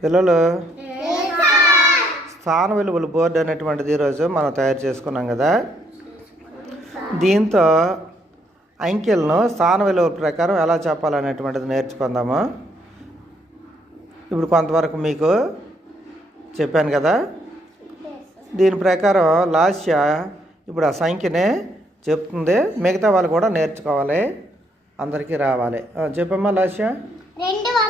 పిల్లలు స్థాన విలువలు బోర్డు అనేటువంటిది ఈరోజు మనం తయారు చేసుకున్నాం కదా. దీంతో అంకెలను స్థాన విలువల ప్రకారం ఎలా చెప్పాలనేటువంటిది నేర్చుకుందాము. ఇప్పుడు కొంతవరకు మీకు చెప్పాను కదా. దీని ప్రకారం లాస్య ఇప్పుడు ఆ సంఖ్యనే చెప్తుంది, మిగతా వాళ్ళు కూడా నేర్చుకోవాలి, అందరికీ రావాలి. చెప్పమ్మా లాస్య. 267.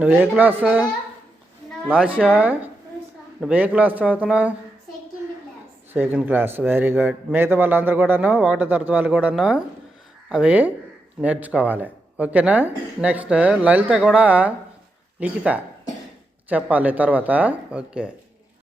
నువ్వు ఏ క్లాస్ లాస్య? నువ్వు ఏ క్లాస్ చదువుతున్నావు? Second class. Very good. మిగతా వాళ్ళందరూ కూడాను, ఒకటో తరగతి వాళ్ళు కూడాను అవి నేర్చుకోవాలి. ఓకేనా? నెక్స్ట్ లలిత కూడా లిఖిత చెప్పాలి తర్వాత. ఓకే.